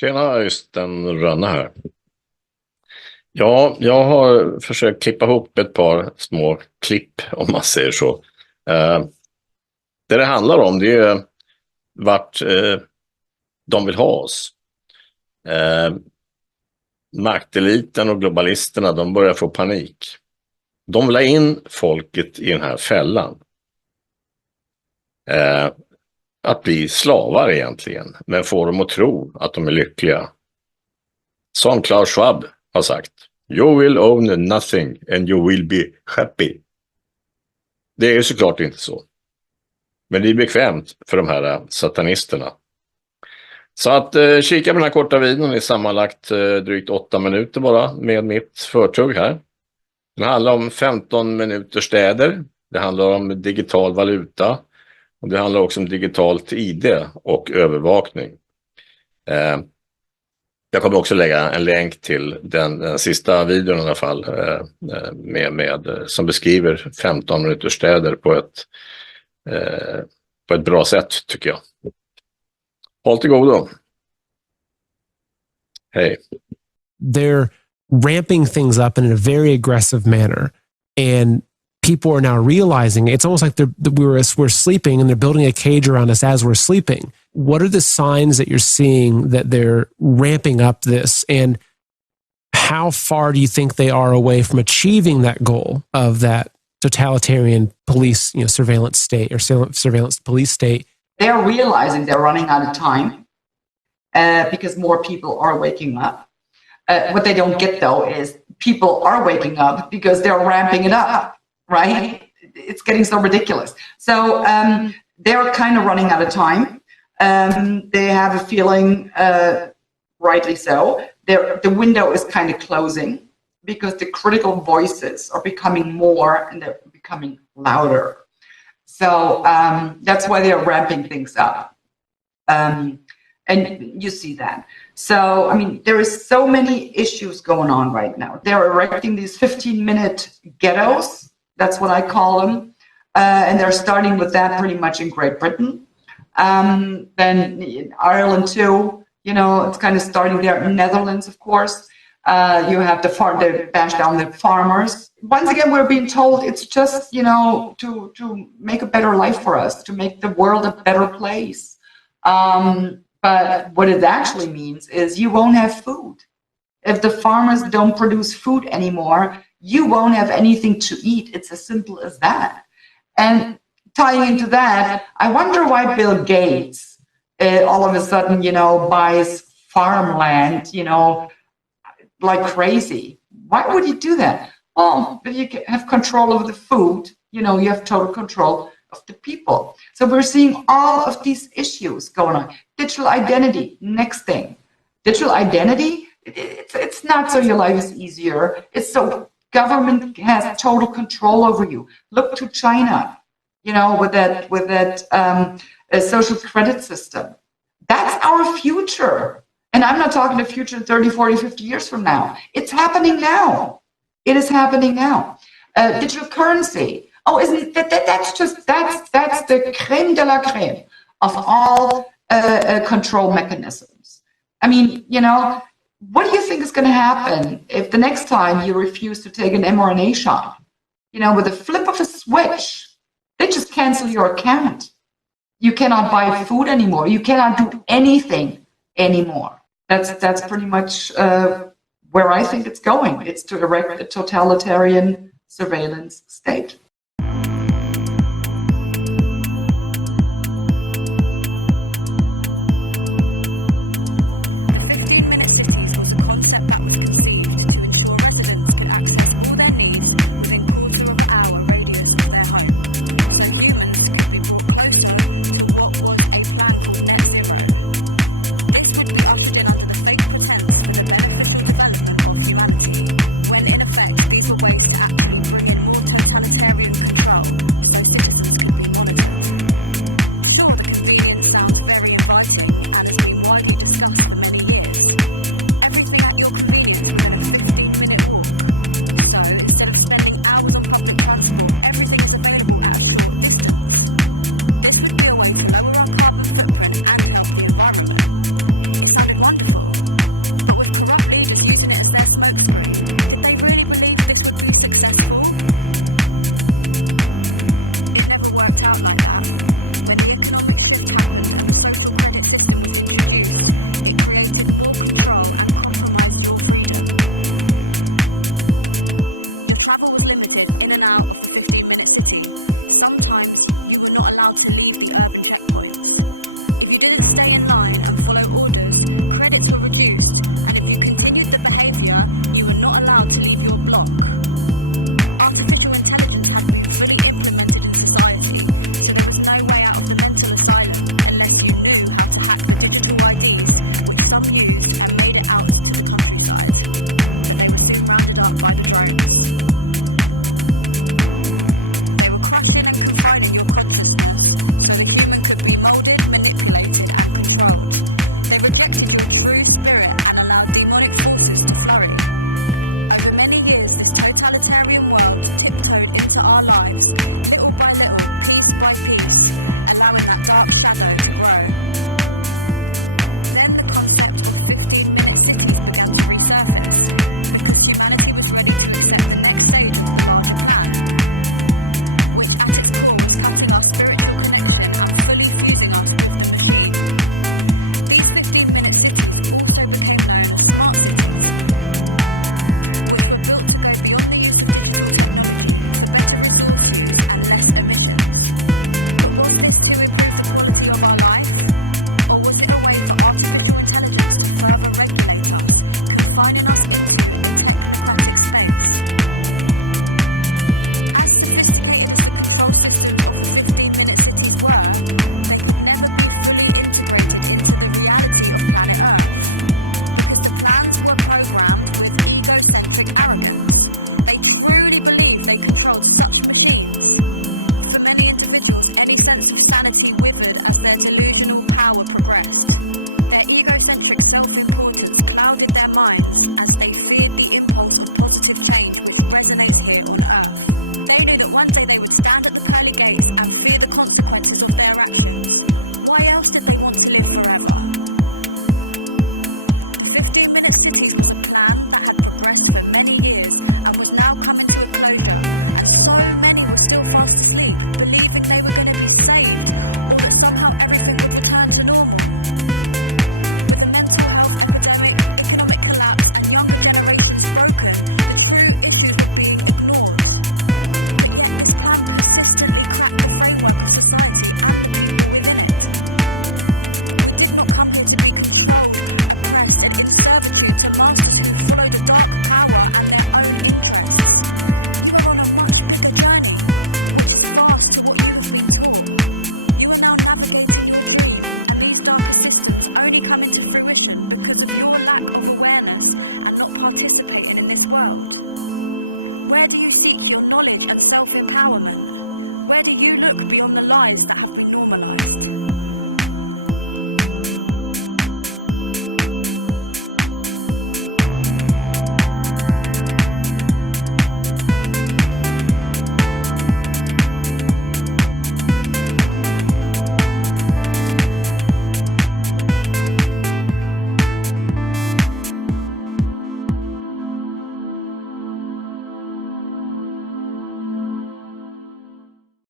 Tjena, just en Rönne här. Ja, jag har försökt klippa ihop ett par små klipp, om man säger så. Det handlar om det är vart de vill ha oss. Makteliten och globalisterna, de börjar få panik. De vill ha in folket i den här fällan. Att bli slavar egentligen, men få dem att tro att de är lyckliga. Som Klaus Schwab har sagt. You will own nothing and you will be happy. Det är ju såklart inte så. Men det är bekvämt för de här satanisterna. Så att kika på den här korta videon i sammanlagt drygt 8 minuter bara med mitt förtugg här. Den handlar om 15 minuters städer. Det handlar om digital valuta. Och det handlar också om digitalt ID och övervakning. Jag kommer också lägga en länk till den sista videon i alla fall som beskriver 15 minuters städer på ett bra sätt tycker jag. Håll till godo. Hej. They're ramping things up in a very aggressive manner, and people are now realizing it's almost like we're sleeping and they're building a cage around us as we're sleeping. What are the signs that you're seeing that they're ramping up this, and how far do you think they are away from achieving that goal of that totalitarian police, surveillance state or surveillance police state? They're realizing they're running out of time because more people are waking up. What they don't get though is people are waking up because they're ramping it up. Right? It's getting so ridiculous. So they're kind of running out of time. They have a feeling, rightly so, the window is kind of closing because the critical voices are becoming more and they're becoming louder. So that's why they're ramping things up. And you see that. So, I mean, there is so many issues going on right now. They're erecting these 15-minute ghettos. That's what I call them. And they're starting with that pretty much in Great Britain. Then in Ireland too, it's kind of starting there. In Netherlands, of course, you have they bash down the farmers. Once again, we're being told it's just, to make a better life for us, to make the world a better place. But what it actually means is you won't have food. If the farmers don't produce food anymore, you won't have anything to eat. It's as simple as that. And tying into that, I wonder why Bill Gates all of a sudden, buys farmland, like crazy. Why would he do that? Well, if you have control over the food, you have total control of the people. So we're seeing all of these issues going on. Digital identity, next thing. Digital identity, it's not so your life is easier. It's so government has total control over you. Look to China, with that social credit system. That's our future. And I'm not talking the future 30, 40, 50 years from now. It's happening now. It is happening now. Digital currency. Oh, isn't that's the creme de la creme of all control mechanisms. I mean, what do you think is going to happen if the next time you refuse to take an mRNA shot? With a flip of a switch, they just cancel your account. You cannot buy food anymore. You cannot do anything anymore. That's pretty much where I think it's going. It's to erect a totalitarian surveillance state.